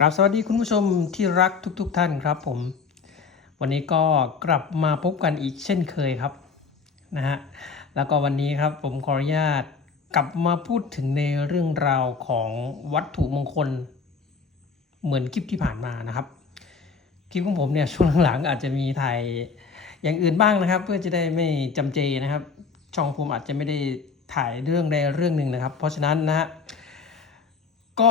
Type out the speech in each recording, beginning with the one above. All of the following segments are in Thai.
กราบสวัสดีคุณผู้ชมที่รักทุกๆทท่านครับผม วันนี้ก็กลับมาพบกันอีกเช่นเคยครับนะฮะแล้วก็วันนี้ครับผมขออนุญาตกลับมาพูดถึงในเรื่องราวของวัตถุมงคล เหมือนคลิปที่ผ่านมานะครับคลิปของผมเนี่ยช่วงหลังๆอาจจะมีถ่ายอย่างอื่นบ้างนะครับ เพื่อจะได้ไม่จำเจนะครับ ช่องผมอาจจะไม่ได้ถ่ายเรื่องใดเรื่องหนึ่งนะครับ เพราะฉะนั้นนะฮะก็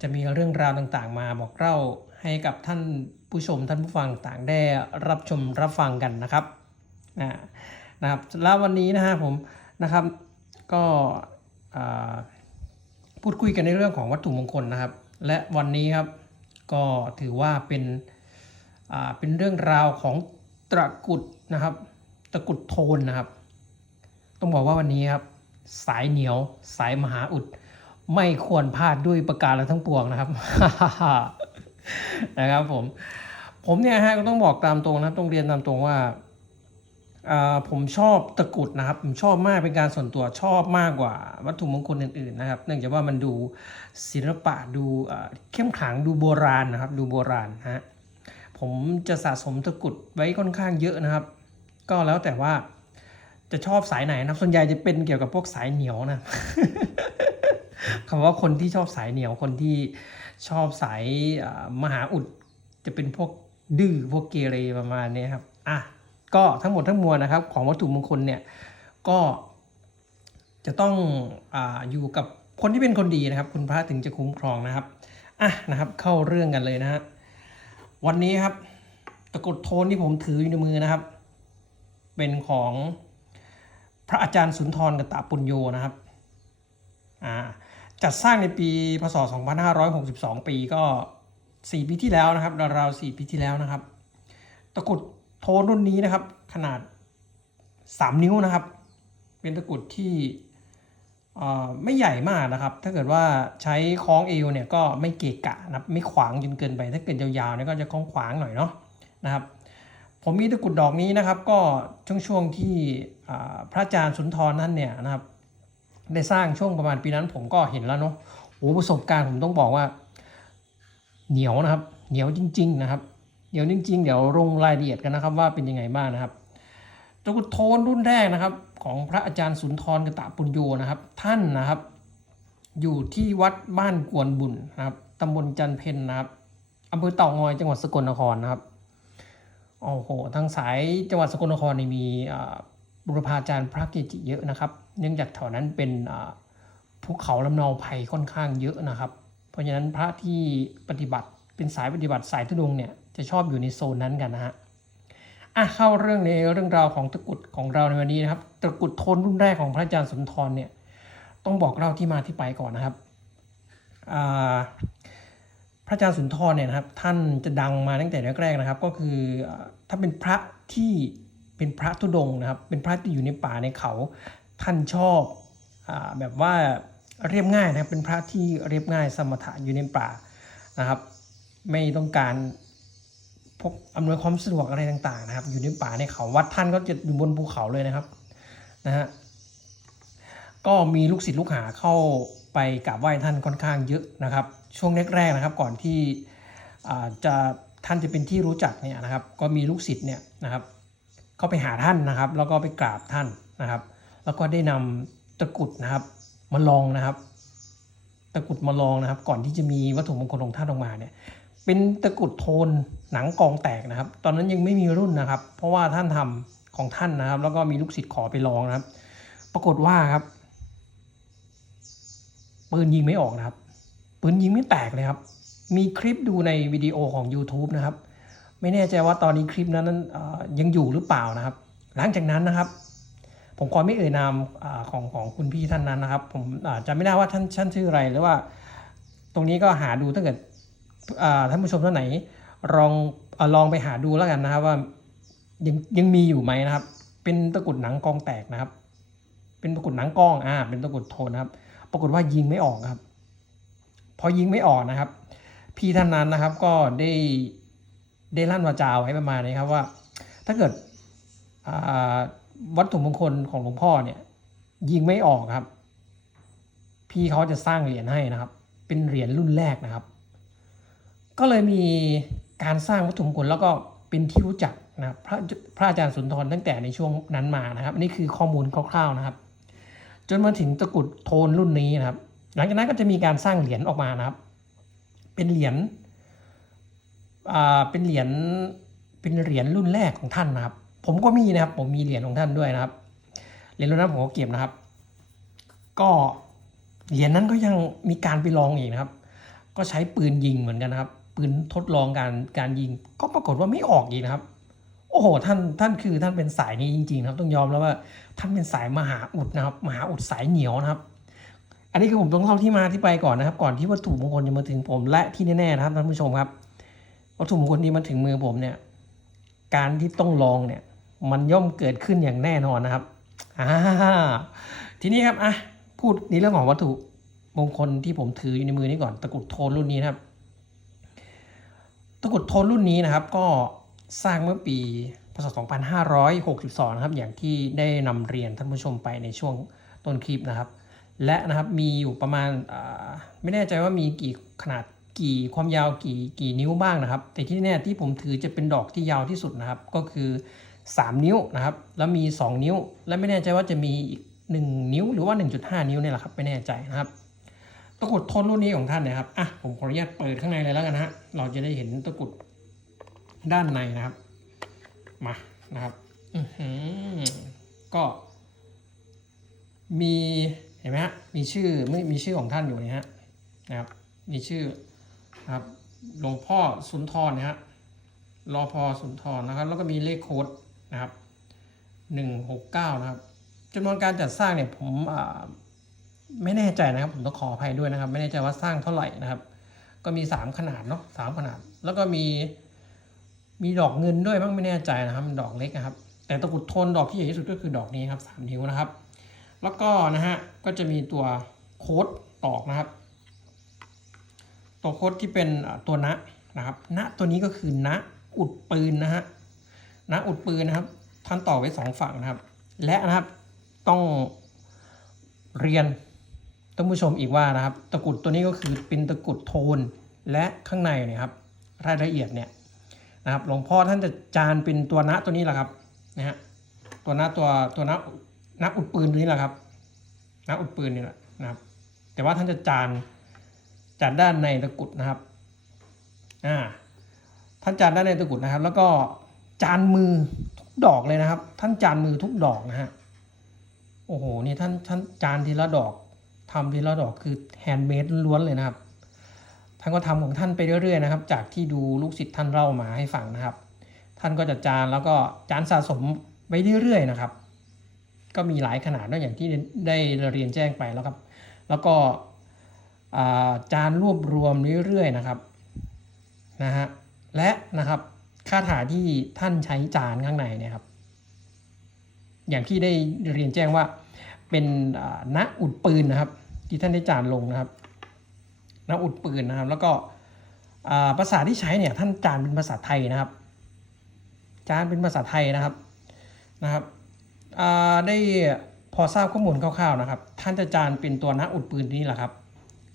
จะมีเรื่องราวต่างๆ มาบอกเล่าให้กับท่านผู้ชมท่านผู้ฟังต่างได้รับชมรับฟังกันนะครับนะนะครับแล้ววันนี้นะฮะผมนะครับก็พูดคุยกันในเรื่องของวัตถุมงคลนะครับ และวันนี้ครับก็ถือว่าเป็นเป็นเรื่องราวของตะกุดนะครับ ตะกุดโทนนะครับ ต้องบอกว่าวันนี้ครับสายเหนียวสายมหาอุด ไม่ควรพลาดด้วยประการละทั้งปวงนะครับ นะครับผม ผมเนี่ยฮะก็ต้องบอกตามตรงนะต้องเรียนตามตรงว่าอ่าผมชอบตะกุดนะครับ ผมชอบมากเป็นการส่วนตัวชอบมากกว่าวัตถุมงคลอื่นๆนะครับ เนื่องจากว่ามันดูศิลปะดูอ่าเข้มขลังดูโบราณนะครับ ดูโบราณฮะผมจะสะสมตะกุดไว้ค่อนข้างเยอะนะครับ ก็แล้วแต่ว่าจะชอบสายไหนนะครับ ส่วนใหญ่จะเป็นเกี่ยวกับพวกสายเหนียวนะ คำว่าคนที่ชอบสายเหนียวคนที่ชอบสายมหาอุด จะเป็นพวกดื้อพวกเกเรประมาณนี้ครับอะก็ทั้งหมดทั้งมวลนะครับ ของวัตถุมงคลเนี่ยก็จะต้องออยู่กับคนที่เป็นคนดีนะครับ คุณพระถึงจะคุ้มครองนะครับอะนะครับ เข้าเรื่องกันเลยนะฮะวันนี้ครับตะกรุดโทนที่ผมถืออยู่ในมือนะครับ เป็นของพระอาจารย์สุนทรกตะปุญโยนะครับอ่า จัดสร้างในปีพศ 2562 ปีก็ 4 ปีที่แล้วนะครับราวๆ4ปีที่แล้วนะครับ ตะกรุดโทนรุ่นนี้นะครับ ขนาด 3 นิ้วนะครับ เป็นตะกรุดที่ไม่ใหญ่มากนะครับ ถ้าเกิดว่าใช้คล้องเอวเนี่ยก็ไม่เกะกะนะไม่ขวางจนเกินไป ถ้าเกิดยาวๆเนี่ยก็จะคล้องขวางหน่อยเนาะนะครับ ผมมีตะกรุดดอกนี้นะครับ ก็ช่วงช่วงๆที่พระอาจารย์สุนทรนั่นเนี่ยนะครับ ได้สร้างช่วงประมาณปีนั้นผมก็เห็นแล้วเนาะโอ้ประสบการณ์ผมต้องบอกว่า เหนียวนะครับ เหนียวจริง ๆ นะครับ เหนียวจริง ๆ เดี๋ยวลงรายละเอียดกันนะครับ ว่าเป็นยังไงบ้างนะครับตะกุดโทนรุ่นแรกนะครับ ของพระอาจารย์สุนทรกตะปุญโยนะครับ ท่านนะครับ อยู่ที่วัดบ้านกวนบุญนะครับตำบลจันเพนนะครับอำเภอเต่างอยจังหวัดสกลนครนะครับโอ้โหทางสายจังหวัดสกลนครนี่มีบุรพาจารย์พระเกจิเยอะนะครับ เนื่องจากแถวนั้นเป็นภูเขาลำเนาไผ่ค่อนข้างเยอะนะครับ เพราะฉะนั้นพระที่ปฏิบัติเป็นสายปฏิบัติสายทุดงเนี่ยจะชอบอยู่ในโซนนั้นกันนะฮะอะเข้าเรื่องในเรื่องราวของตะกุดของเราในวันนี้นะครับ ตะกุดโทนรุ่นแรกของพระอาจารย์สุนทรเนี่ยต้องบอกเล่าที่มาที่ไปก่อนนะครับพระอาจารย์สุนทรเนี่ยนะครับท่านจะดังมาตั้งแต่แรกๆนะครับ ก็คือถ้าเป็นพระที่เป็นพระธุดงนะครับ เป็นพระที่อยู่ในป่าในเขา ท่านชอบอแบบว่าเรียบง่ายนะเป็นพระที่เรียบง่ายสมถะอยู่ในป่านะครับ ไม่ต้องการพวกอำนวยความสะดวกอะไรต่างๆนะครับ อยู่ในป่าในเขาวัดท่านก็จะอยู่บนภูเขาเลยนะครับนะฮะก็มีลูกศิษย์ลูกหาเข้าไปกราบไหว้ท่านค่อนข้างเยอะนะครับ ช่วงแรกๆนะครับก่อนที่จะท่านจะเป็นที่รู้จักเนี่ยนะครับ ก็มีลูกศิษย์เนี่ยนะครับเข้าไปหาท่านนะครับ แล้วก็ไปกราบท่านนะครับ แล้วก็ได้นำตะกุดนะครับมาลองนะครับ ตะกุดมาลองนะครับ ก่อนที่จะมีวัตถุมงคลของท่านออกมาเนี่ยเป็นตะกุดโทนหนังกองแตกนะครับ ตอนนั้นยังไม่มีรุ่นนะครับ เพราะว่าท่านทำของท่านนะครับ แล้วก็มีลูกศิษย์ขอไปลองนะครับ ปรากฏว่าครับปืนยิงไม่ออกนะครับปืนยิงไม่แตกเลยครับ มีคลิปดูในวิดีโอของ YouTube นะครับ ไม่แน่ใจว่าตอนนี้คลิปนั้นนั้นยังอยู่หรือเปล่านะครับ หลังจากนั้นนะครับ ผมขอไม่เอ่ยนามอของของคุณพี่ท่านนั้นนะครับ ผมจำไม่ได้ว่าท่านท่านชื่ออะไรหรือว่า ตรงนี้ก็หาดูถ้าเกิดท่านผู้ชมท่านไหนลองอลองไปหาดูแล้วกันนะครับว่ายังยังมีอยู่ไหมนะครับ เป็นตะกุดหนังกองแตกนะครับ เป็นตะกุดหนังกองอ่าเป็นตะกุดโทนนะครับ ปรากฏว่ายิงไม่ออกครับ พอยิงไม่ออกนะครับ พี่ท่านนั้นนะครับก็ได้ได้ลั่นวาจาไว้ประมาณนี้ครับว่า ถ้าเกิดอ่า วัตถุมงคลของหลวงพ่อเนี่ย ยิงไม่ออกครับ พี่เขาจะสร้างเหรียญให้นะครับ เป็นเหรียญรุ่นแรกนะครับ ก็เลยมีการสร้างวัตถุมงคลแล้วก็เป็นที่รู้จักนะพระพระอาจารย์สุนทรตั้งแต่ในช่วงนั้นมานะครับนนี้คือข้อมูลคร่าวๆนะครับ จนมาถึงตะกรุดโทนรุ่นนี้นะครับ หลังจากนั้นก็จะมีการสร้างเหรียญออกมานะครับ เป็นเหรียญอ่าเป็นเหรียญเป็นเหรียญรุ่นแรกของท่านนะครับ ผมก็มีนะครับ ผมมีเหรียญของท่านด้วยนะครับ เหรียญรุ่นนั้นผมก็เก็บนะครับ ก็เหรียญนั้นก็ยังมีการไปลองอีกนะครับ ก็ใช้ปืนยิงเหมือนกันนะครับ ปืนทดลองการการยิง ก็ปรากฏว่าไม่ออกอีกนะครับ โอ้โห ท่านท่านคือท่านเป็นสายนี้จริงๆนะครับต้องยอมแล้วว่าท่านเป็นสายมหาอุดนะครับ มหาอุดสายเหนียวนะครับ อันนี้คือผมต้องเล่าที่มาที่ไปก่อนนะครับ ก่อนที่วัตถุมงคลจะมาถึงผม และที่แน่ๆนะครับท่านผู้ชมครับ วัตถุมงคลที่มาถึงมือผมเนี่ย การที่ต้องลองเนี่ย มันย่อมเกิดขึ้นอย่างแน่นอนนะครับอ่าทีนี้ครับอะพูดในเรื่องของวัตถุมงคลที่ผมถืออยู่ในมือนี้ก่อนตะกรุดโทนรุ่นนี้นะครับ ตะกรุดโทนรุ่นนี้นะครับ ก็สร้างเมื่อปีพศ 2562 นะครับ อย่างที่ได้นำเรียนท่านผู้ชมไปในช่วงต้นคลิปนะครับ และนะครับมีอยู่ประมาณไม่แน่ใจว่ามีกี่ขนาดกี่ความยาวกี่กี่นิ้วบ้างนะครับ แต่ที่แน่ที่ผมถือจะเป็นดอกที่ยาวที่สุดนะครับ ก็คือ 3 นิ้วนะครับ แล้วมี 2 นิ้ว และไม่แน่ใจว่าจะมีอีก1นิ้วหรือว่า 1.5 นิ้วเนี่ยแหละครับไม่แน่ใจนะครับตะกรุดทนรุ่นนี้ของท่านนะครับอะผมขออนุญาตเปิดข้างในเลยแล้วกันฮะเราจะได้เห็นตะกรุดด้านในนะครับ มานะครับก็ มีเห็นไหมฮะมีชื่อไม่มีชื่อของท่านอยู่นี่ฮะนะครับ มีชื่อครับหลวงพ่อสุนทรนะฮะรอพอสุนทรนะครับ แล้วก็มีเลขโค้ด นะครับหนึ่งหกเก้านะครับจำนวนการจัดสร้างเนี่ยผมไม่แน่ใจนะครับ ผมต้องขออภัยด้วยนะครับ ไม่แน่ใจว่าสร้างเท่าไหร่นะครับ ก็มี 3 ขนาดเนาะสามขนาด แล้วก็มี มีดอกเงินด้วยบ้างไม่แน่ใจนะครับมันดอกเล็กนะครับ แต่ตะกุดโทนดอกที่ใหญ่ที่สุดก็คือดอกนี้ครับสามนิ้วนะครับ แล้วก็นะฮะก็จะมีตัวโค้ดตอกนะครับ ตัวโค้ดที่เป็นตัวณนะครับณตัวนี้ก็คือณอุดปืนนะฮะ ณอุดปืนนะครับท่านต่อไว้สองฝั่งนะครับ และนะครับต้องเรียนท่านผู้ชมอีกว่านะครับ ตะกุดตัวนี้ก็คือเป็นตะกุดโทนและข้างในเนี่ยครับ รายละเอียดเนี่ยนะครับหลวงพ่อท่านจะจานเป็นตัวนะตัวนี้แหละครับนะฮะตัวนะตัวตัวนะนะอุดปืนตัวนี้แหละครับนะอุดปืนนี่แหละนะครับ แต่ว่าท่านจะจานจานด้านในตะกุดนะครับอ่าท่านจานด้านในตะกุดนะครับ แล้วก็ จานมือทุกดอกเลยนะครับ ท่านจานมือทุกดอกนะฮะโอ้โหนี่ท่านท่านจานทีละดอกทำทีละดอกคือแฮนด์เมดล้วนเลยนะครับท่านก็ทำของท่านไปเรื่อยๆนะครับ จากที่ดูลูกศิษย์ท่านเล่ามาให้ฟังนะครับ ท่านก็จะจานแล้วก็จานสะสมไปเรื่อยๆนะครับ ก็มีหลายขนาดด้วยอย่างที่ได้เรียนแจ้งไปแล้วครับ แล้วก็จานรวบรวมเรื่อยๆนะครับนะฮะและนะครับ คาถาที่ท่านใช้จานข้างในเนี่ยครับ อย่างที่ได้เรียนแจ้งว่าเป็นณอุดปืนนะครับ ที่ท่านได้จานลงนะครับณอุดปืนนะครับ แล้วก็ภาษาที่ใช้เนี่ยท่านจานเป็นภาษาไทยนะครับ จานเป็นภาษาไทยนะครับนะครับได้พอทราบข้อมูลคร่าวๆนะครับ ท่านจะจานเป็นตัวณอุดปืนนี่แหละครับ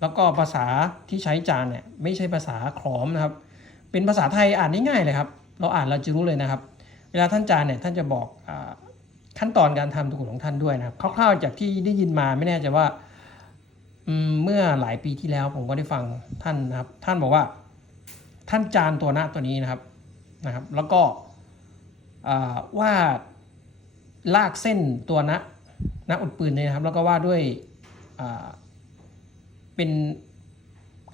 แล้วก็ภาษาที่ใช้จานเนี่ยไม่ใช่ภาษาขอมนะครับเป็นภาษาไทยอ่านได้ง่ายเลยครับ เราอ่านเราจะรู้เลยนะครับ เวลาท่านจานเนี่ยท่านจะบอกอขั้นตอนการทำตะกุดของท่านด้วยนะครับคร่าวๆจากที่ได้ยินมาไม่แน่ใจว่าเมื่อหลายปีที่แล้วผมก็ได้ฟังท่านนะครับ ท่านบอกว่า ท่านจานตัวหน้าตัวนี้นะครับนะครับ แล้วก็วาดลากเส้นตัวนะนะอุดปืนเนี่ยนะครับ แล้วก็วาดด้วยเป็น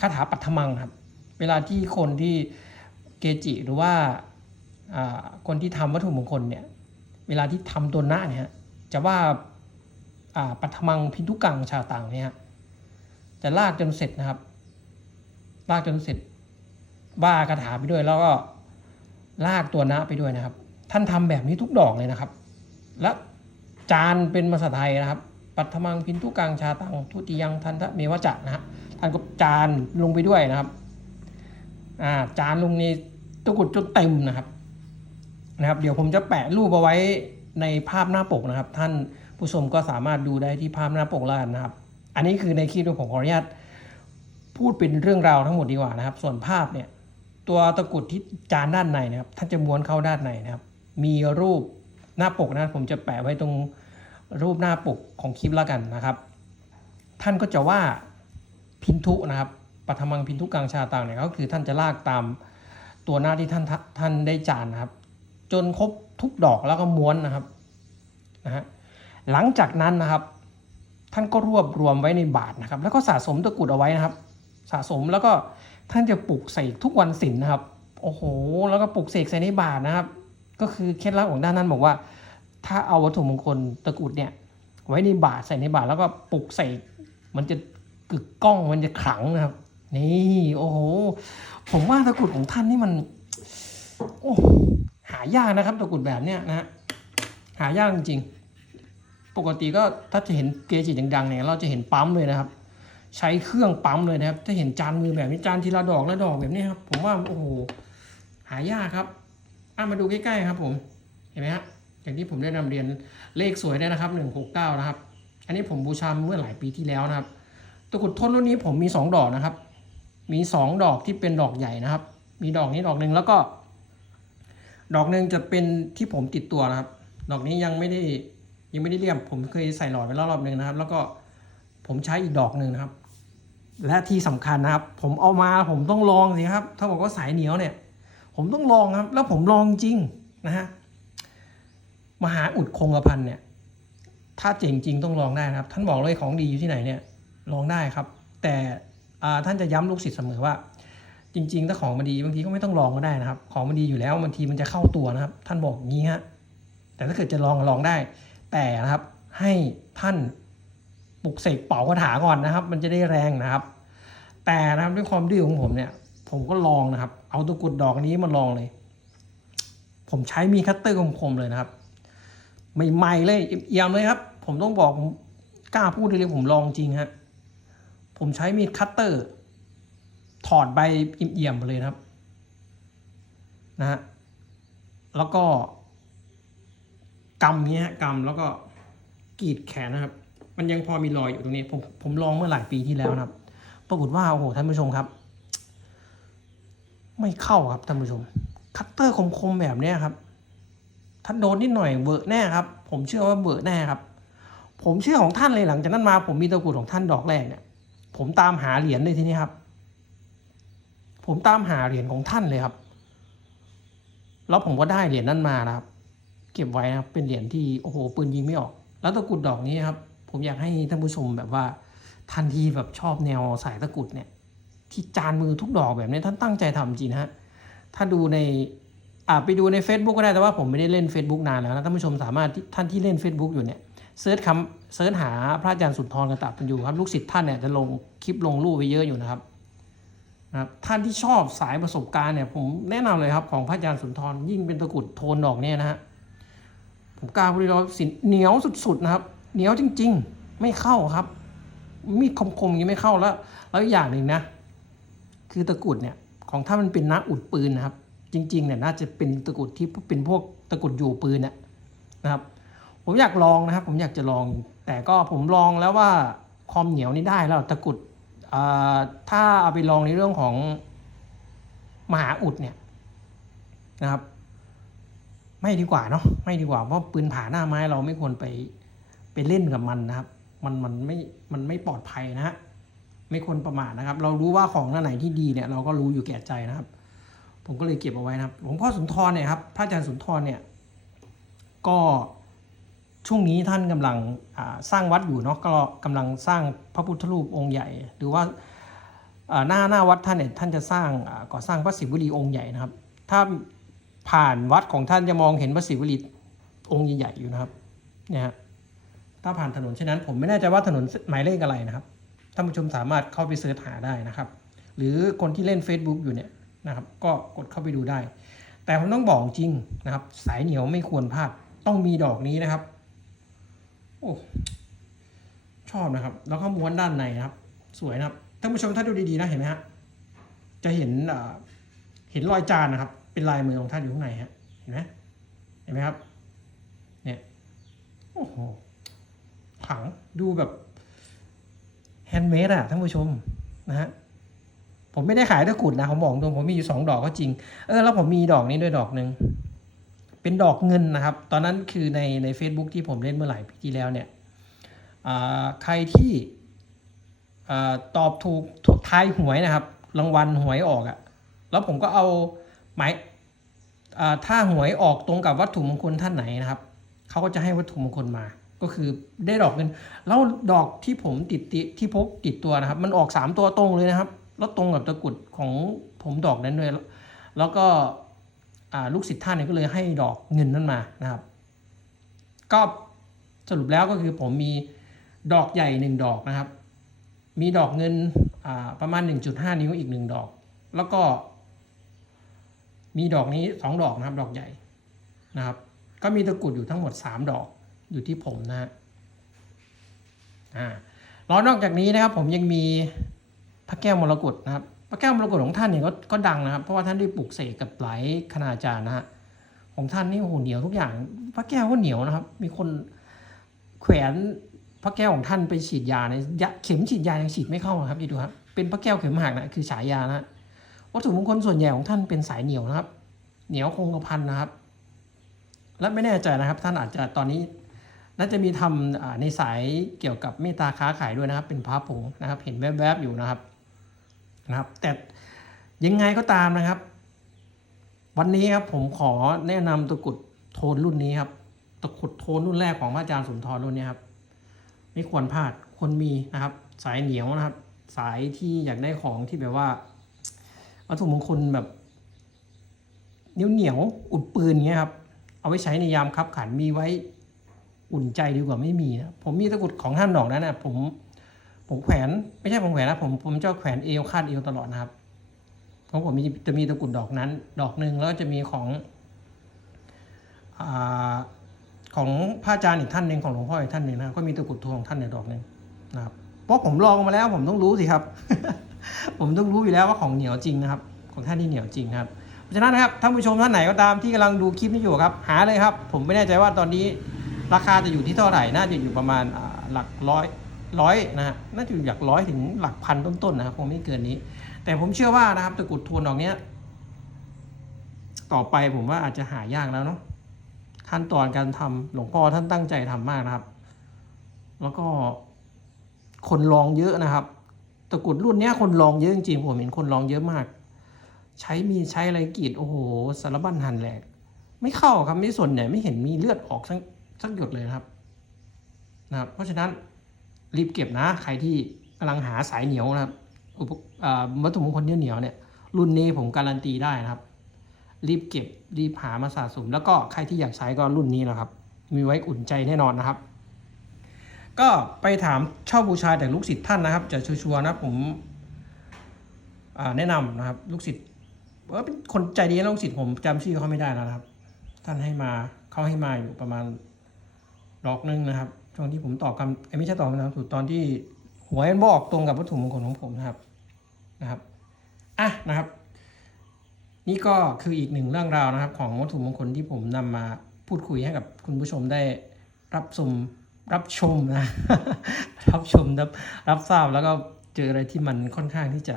คาถาปัทมังครับ เวลาที่คนที่เกจิหรือว่า คนที่ทำวัตถุมงคลเนี่ยเวลาที่ทำตัวหน้าเนี่ยจะว่าปัทมังพินทุกังชาตังเนี่ยจะลากจนเสร็จนะครับลากจนเสร็จว่าคาถาไปด้วยแล้วก็ลากตัวหนะไปด้วยนะครับ ท่านทำแบบนี้ทุกดอกเลยนะครับ และจานเป็นภาษาไทยนะครับ ปัทมังพินทุกังชาตังทุติยังทันทะเมวจะนะฮะท่านก็จานลงไปด้วยนะครับอ่าจานลงในตะกุดจนเต็มนะครับ นะครับ เดี๋ยวผมจะแปะรูปเอาไว้ในภาพหน้าปกนะครับ ท่านผู้ชมก็สามารถดูได้ที่ภาพหน้าปกแล้วกันนะครับ อันนี้คือในคลิปที่ผมขออนุญาตพูดเป็นเรื่องราวทั้งหมดดีกว่านะครับ ส่วนภาพเนี่ยตัวตะกุดที่จานด้านในนะครับ ท่านจะม้วนเข้าด้านในนะครับ มีรูปหน้าปกนะผมจะแปะไว้ตรงรูปหน้าปกของคลิปแล้วกันนะครับ ท่านก็จะว่าพินทุนะครับปัทมังพินทุกังชาตังเนี่ยก็คือท่านจะลากตามตัวหน้าที่ท่านท่านได้จานนะครับ จนครบทุกดอกแล้วก็ม้วนนะครับนะฮะหลังจากนั้นนะครับ ท่านก็รวบรวมไว้ในบาทนะครับ แล้วก็สะสมตะกรุดเอาไว้นะครับ สะสมแล้วก็ท่านจะปลุกใส่ทุกวันศิลนะครับ โอ้โห แล้วก็ปลุกเสกใส่ในบาทนะครับ ก็คือเคล็ดลับของด้านนั้นบอกว่า ถ้าเอาวัตถุมงคลตะกรุดเนี่ยไว้ในบาทใส่ในบาทแล้วก็ปลุกใส่ มันจะกึกก้องมันจะขลังนะครับ นี่ โอ้โห ผมว่าตะกรุดของท่านนี่มัน โอ้ หายากนะครับตะกรุดแบบเนี้ยนะฮะหายากจริงๆ ปกติก็ถ้าจะเห็นเกจิดังๆเนี่ยเราจะเห็นปั๊มเลยนะครับ ใช้เครื่องปั๊มเลยนะครับ ถ้าเห็นจานมือแบบนี้จานทีละดอกละดอกแบบนี้ครับผมว่าโอ้โหหายากครับอะมาดูใกล้ๆครับ ผมเห็นไหมฮะอย่างที่ผมได้นำเรียนเลขสวยได้นะครับหนึ่งหกเก้านะครับ อันนี้ผมบูชาเมื่อหลายปีที่แล้วนะครับตะกรุดทนรุ่นนี้ผมมีสองดอกนะครับ มีสองดอกที่เป็นดอกใหญ่นะครับ มีดอกนี้ดอกหนึ่งแล้วก็ ดอกหนึ่งจะเป็นที่ผมติดตัวนะครับ ดอกนี้ยังไม่ได้ยังไม่ได้เลี่ยม ผมเคยใส่หลอดไปรอบหนึ่งนะครับ แล้วก็ผมใช้อีกดอกหนึ่งนะครับ และที่สำคัญนะครับ ผมเอามาผมต้องลองสิครับ ถ้าบอกว่าสายเหนียวเนี่ย ผมต้องลองครับ แล้วผมลองจริงนะฮะมหาอุดคงกระพันเนี่ย ถ้าเจ๋งจริงต้องลองได้นะครับ ท่านบอกเลยของดีอยู่ที่ไหนเนี่ยลองได้ครับ แต่ท่านจะย้ำลูกศิษย์เสมอว่า จริง ๆ ถ้าของมันดีบางทีก็ไม่ต้องลองก็ได้นะครับ ของมันดีอยู่แล้วบางทีมันจะเข้าตัวนะครับ ท่านบอกอย่างนี้ฮะแต่ถ้าเกิดจะลองลองได้ แต่นะครับให้ท่านปลุกเสกเป่ากระถาก่อนนะครับ มันจะได้แรงนะครับ แต่นะครับด้วยความดื้อของผมเนี่ย ผมก็ลองนะครับ เอาตะกรุดดอกนี้มาลองเลย ผมใช้มีดคัตเตอร์คมๆเลยนะครับใหม่ๆเลยเอี่ยมเลยครับ ผมต้องบอกผมกล้าพูดเลยผมลองจริงฮะผมใช้มีดคัตเตอร์ ถอดใบอิ่มเอี่ยมไปเลยนะครับนะฮะแล้วก็กำเนี้ยฮะกำแล้วก็กรีดแขนนะครับ มันยังพอมีรอยอยู่ตรงนี้ ผมผมลองเมื่อหลายปีที่แล้วนะครับ ปรากฏว่าโอ้โหท่านผู้ชมครับ ไม่เข้าครับท่านผู้ชม คัตเตอร์คมๆแบบเนี้ยครับท่านโดนนิดหน่อยเบอะแน่ครับ ผมเชื่อว่าเบอะแน่ครับ ผมเชื่อของท่านเลยหลังจากนั้นมา ผมมีตะกรุดของท่านดอกแรกเนี่ย ผมตามหาเหรียญเลยทีนี้ครับ ผมตามหาเหรียญของท่านเลยครับ แล้วผมก็ได้เหรียญนั้นมานะครับ เก็บไว้นะครับเป็นเหรียญที่โอ้โหปืนยิงไม่ออก แล้วตะกรุดดอกนี้ครับ ผมอยากให้ท่านผู้ชมแบบว่าท่านทีแบบชอบแนวสายตะกรุดเนี่ย ที่จานมือทุกดอกแบบนี้ท่านตั้งใจทำจริงฮะถ้าดูในอ่าไปดูใน Facebook ก็ได้แต่ว่าผมไม่ได้เล่น Facebook นานแล้วนะท่านผู้ชมสามารถท่านที่เล่น Facebook อยู่เนี่ยเซิร์ชคำเซิร์ชหาพระอาจารย์สุนทรกันตับปัญญูครับลูกศิษย์ท่านเนี่ยจะลงคลิปลงรูปไว้เยอะอยู่นะครับ นะครับท่านที่ชอบสายประสบการณ์เนี่ยผมแนะนำเลยครับของพระอาจารย์สุนทรยิ่งเป็นตะกุดโทนดอกเนี่ยนะฮะผมกล้าพูดเลยว่าสินเหนียวสุดๆนะครับ เหนียวจริง ๆ ไม่เข้าครับ มีดคมๆอย่างนี้ไม่เข้าแล้ว แล้วอย่างหนึ่งนะ คือตะกุดเนี่ยของถ้ามันเป็นน้าอุดปืนนะครับ จริงๆเนี่ยน่าจะเป็นตะกุดที่เป็นพวกตะกุดอยู่ปืนเนี่ยนะครับ ผมอยากลองนะครับ ผมอยากจะลอง แต่ก็ผมลองแล้วว่าความเหนียวนี่ได้แล้วตะกุด ถ้าเอาไปลองในเรื่องของมหาอุดเนี่ยนะครับ ไม่ดีกว่าเนาะไม่ดีกว่าเพราะปืนผ่าหน้าไม้เราไม่ควรไปไปเล่นกับมันนะครับ มันมันไม่มันไม่ปลอดภัยนะฮะไม่ควรประมาทนะครับ เรารู้ว่าของหน้าไหนที่ดีเนี่ย เราก็รู้อยู่แก่ใจนะครับ ผมก็เลยเก็บเอาไว้นะครับหลวงพ่อสุนทรเนี่ยครับพระอาจารย์สุนทรเนี่ย ก็ ช่วงนี้ท่านกำลังสร้างวัดอยู่เนาะก็กำลังสร้างพระพุทธรูปองค์ใหญ่ หรือว่าหน้าหน้าวัดท่านเนี่ยท่านจะสร้างก่อสร้างพระศิวลีองค์ใหญ่นะครับ ถ้าผ่านวัดของท่านจะมองเห็นพระศิวลีองค์ใหญ่ๆอยู่นะครับเนี่ยฮะถ้าผ่านถนนเช่นนั้นผมไม่แน่ใจว่าถนนหมายเลขอะไรนะครับท่านผู้ชมสามารถเข้าไปเสิร์ชหาได้นะครับ หรือคนที่เล่น Facebook อยู่เนี่ยนะครับ ก็กดเข้าไปดูได้ แต่ผมต้องบอกจริงนะครับ สายเหนียวไม่ควรพลาดต้องมีดอกนี้นะครับ โอ้ชอบนะครับ แล้วก็ม้วนด้านในนะครับ สวยนะครับท่านผู้ชมถ้าดูดีๆนะเห็นไหมฮะจะเห็นเห็นรอยจานนะครับ เป็นลายมือของท่านอยู่ข้างในฮะเห็นไหมเห็นไหมครับ เนี่ยโอ้โหขังดูแบบแฮนด์เมดอะท่านผู้ชมนะฮะผผมไม่ได้ขายตะกรุดนะผมบอกตรงผมมีอยู่สองดอกก็จริง เออแล้วผมมีดอกนี้ด้วยดอกหนึ่ง เป็นดอกเงินนะครับ ตอนนั้นคือในใน Facebook ที่ผมเล่นเมื่อหลายปีที่แล้วเนี่ยใครที่ตอบถูกถูกทายหวยนะครับ รางวัลหวยออกอะแล้วผมก็เอาหมายอ่าถ้าหวยออกตรงกับวัตถุมงคลท่านไหนนะครับเขาก็จะให้วัตถุมงคลมา ก็คือได้ดอกเงินแล้วดอกที่ผมติดติที่พกติดตัวนะครับ มันออกสามตัวตรงเลยนะครับ แล้วตรงกับตะกุดของผมดอกนั้นด้วยแล้วก็ ลูกศิษย์ท่านเนี่ยก็เลยให้ดอกเงินนั้นมานะครับ ก็สรุปแล้วก็คือผมมีดอกใหญ่หนึ่งดอกนะครับ มีดอกเงินประมาณ 1.5 นิ้วอีกหนึ่งดอก แล้วก็มีดอกนี้สองดอกนะครับ ดอกใหญ่นะครับ ก็มีตะกรุดอยู่ทั้งหมด 3 ดอกอยู่ที่ผมนะฮะอ่าแล้วนอกจากนี้นะครับผมยังมีพระแก้วมรกตนะครับ พระแก้วมรกตของท่านเนี่ยก็ก็ดังนะครับ เพราะว่าท่านได้ปลูกเสกกับหลายคณาจารย์นะฮะของท่านนี่โอ้โหเหนียวทุกอย่าง พระแก้วก็เหนียวนะครับ มีคนแขวนพระแก้วของท่านไปฉีดยาในยยเข็มฉีดยายังฉีดไม่เข้านะครับดูครับเป็นพระแก้วเข็มหักนะคือฉายานะวัตถุมงคลส่วนใหญ่ของท่านเป็นสายเหนียวนะครับ เหนียวคงกระพันนะครับ และไม่แน่ใจนะครับ ท่านอาจจะตอนนี้น่าจะมีทำในสายเกี่ยวกับเมตตาค้าขายด้วยนะครับ เป็นพระผงนะครับ เห็นแวบๆอยู่นะครับ นะครับแต่ยังไงก็ตามนะครับ วันนี้ครับผมขอแนะนำตะกุดโทนรุ่นนี้ครับตะกุดโทนรุ่นแรกของพระอาจารย์สุนทรรุ่นนี้ครับไม่ควรพลาดคนมีนะครับ สายเหนียวนะครับ สายที่อยากได้ของที่แบบว่าวัตถุมงคลแบบเหนียวเหนียวอุดปืนเงี้ยครับเอาไว้ใช้ในยามคับขันมีไว้อุ่นใจดีกว่าไม่มีนะผมมีตะกุดของท่านดอกนั้นนะผม ผมแขวน ไม่ใช่ผมแขวนนะผมผมจะแขวนเอวคาดเอวตลอดนะครับของผมมีจะมีตะกรุดดอกนั้น ดอกหนึ่งแล้วจะมีของอของพระอาจารย์อีกท่านหนึ่งของหลวงพ่ออีกท่านหนึ่งนะก็มีตะกรุดทองท่านในดอกหนึ่งนะครับเพราะผมลองมาแล้วผมต้องรู้สิครับ ผมต้องรู้อยู่แล้วว่าของเหนียวจริงนะครับ ของท่านที่เหนียวจริงครับเพราะฉะนั้นนะครับท่านผู้ชมท่านไหนก็ตามที่กำลังดูคลิปนี้อยู่ครับ หาเลยครับ ผมไม่แน่ใจว่าตอนนี้ราคาจะอยู่ที่เท่าไหร่น่าจะอยู่ประมาณหลักร้อย ร้อยนะฮะน่าจะอยู่หลักร้อยถึงหลักพันต้นๆนะครับคงไม่เกินนี้ แต่ผมเชื่อว่านะครับตะกุดทวนดอกเนี้ย ต่อไปผมว่าอาจจะหายากแล้วเนาะขั้นตอนการทำหลวงพ่อท่านตั้งใจทำมากนะครับ แล้วก็คนลองเยอะนะครับ ตะกุดรุ่นเนี้ยคนลองเยอะจริงๆผมเห็นคนลองเยอะมาก ใช้มีใช้อะไรกีดโอ้โหสารบัญหันแหลก ไม่เข้าครับไม่ส่วนใหญ่ไม่เห็นมีเลือดออกสักสักหยดเลยครับนะครับ เพราะฉะนั้น รีบเก็บนะ ใครที่กำลังหาสายเหนียวนะครับอุปวัตถุมงคลเหนียวเนี่ย รุ่นนี้ผมการันตีได้นะครับ รีบเก็บรีบหามาสะสม แล้วก็ใครที่อยากใช้ก็รุ่นนี้นะครับ มีไว้อุ่นใจแน่นอนนะครับ ก็ไปถามเช่าบูชาจากลูกศิษย์ท่านนะครับ จะชัวร์นะผมแนะนำนะครับ ลูกศิษย์เออเป็นคนใจดีนะลูกศิษย์ผมจำชื่อเขาไม่ได้แล้วนะครับ ท่านให้มาเขาให้มาอยู่ประมาณดอกหนึงนะครับ ช่วงที่ผมตอบคำเอ้ยไม่ใช่ตอบคำถามถูกตอนที่หวยมันบอกตรงกับวัตถุมงคลของผมนะครับนะครับอะนะครับ นี่ก็คืออีกหนึ่งเรื่องราวนะครับ ของวัตถุมงคลที่ผมนำมาพูดคุยให้กับคุณผู้ชมได้รับชมรับชมนะรับชมรับรับทราบแล้วก็เจออะไรที่มันค่อนข้างที่จะ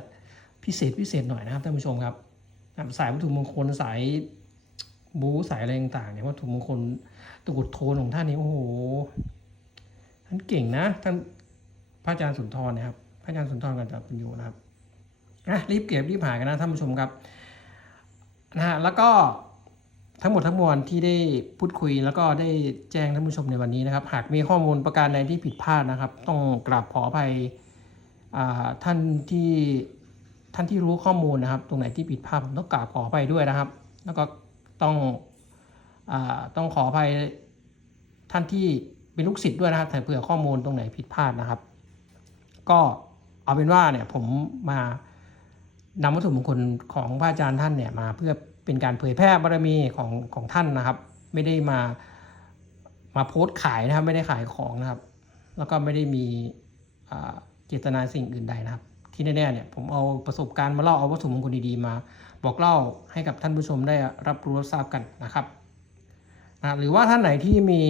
พิเศษพิเศษหน่อยนะครับท่านผู้ชมครับสายวัตถุมงคลสายบูสายอะไรต่างๆเนี่ยวัตถุมงคลตะกุดโทนของท่านนี่โอ้โห ท่านเก่งนะ ท่านพระอาจารย์สุนทรนะครับ พระอาจารย์สุนทรกันจับปัญโยนะครับอะรีบเก็บรีบหากันนะท่านผู้ชมครับนะฮะแล้วก็ทั้งหมดทั้งมวลที่ได้พูดคุยแล้วก็ได้แจ้งท่านผู้ชมในวันนี้นะครับ หากมีข้อมูลประการใดที่ผิดพลาดนะครับ ต้องกราบขออภัยอ่าท่านที่ท่านที่รู้ข้อมูลนะครับ ตรงไหนที่ผิดพลาดผมต้องกราบขออภัยด้วยนะครับ แล้วก็ต้องอาต้องขออภัยท่านที่ เป็นลูกศิษย์ด้วยนะครับถ้าเผื่อข้อมูลตรงไหนผิดพลาดนะครับ ก็เอาเป็นว่าเนี่ยผมมานำวัตถุมงคลของพระอาจารย์ท่านเนี่ยมาเพื่อเป็นการเผยแพร่บารมีของของท่านนะครับ ไม่ได้มามาโพสต์ขายนะครับ ไม่ได้ขายของนะครับ แล้วก็ไม่ได้มีเจตนาสิ่งอื่นใดนะครับ ที่แน่ๆเนี่ยผมเอาประสบการณ์มาเล่าเอาวัตถุมงคลดีๆมา บอกเล่าให้กับท่านผู้ชมได้รับรู้รับทราบกันนะครับนะหรือว่าท่านไหนที่มี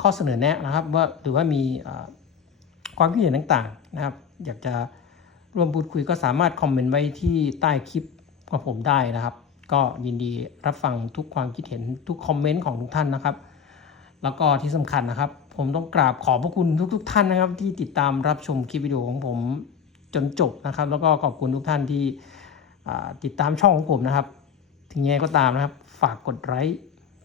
ข้อเสนอแนะนะครับว่าหรือว่ามีความคิดเห็นต่างๆนะครับ อยากจะร่วมพูดคุยก็สามารถคอมเมนต์ไว้ที่ใต้คลิปของผมได้นะครับ ก็ยินดีรับฟังทุกความคิดเห็นทุกคอมเมนต์ของทุกท่านนะครับ แล้วก็ที่สำคัญนะครับ ผมต้องกราบขอบพระคุณทุกๆท่านนะครับ ที่ติดตามรับชมคลิปวิดีโอของผมจนจบนะครับ แล้วก็ขอบคุณทุกท่านที่ติดตามช่องของผมนะครับ ถึงยังไงก็ตามนะครับ ฝากกดไลค์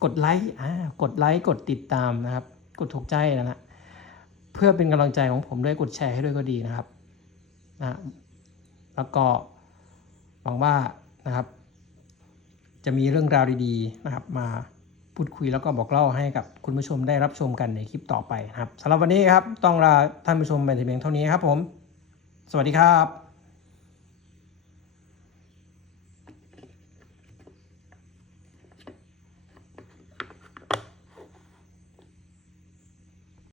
กดไลค์อ่ากดไลค์กดติดตามนะครับ กดถูกใจนะฮะเพื่อเป็นกำลังใจของผมด้วยกดแชร์ให้ด้วยก็ดีนะครับนะแล้วก็หวังว่านะครับ จะมีเรื่องราวดีๆนะครับ มาพูดคุยแล้วก็บอกเล่าให้กับคุณผู้ชมได้รับชมกันในคลิปต่อไปนะครับสำหรับวันนี้ครับ ต้องลาท่านผู้ชมไปแต่เพียงเท่านี้ครับผม สวัสดีครับ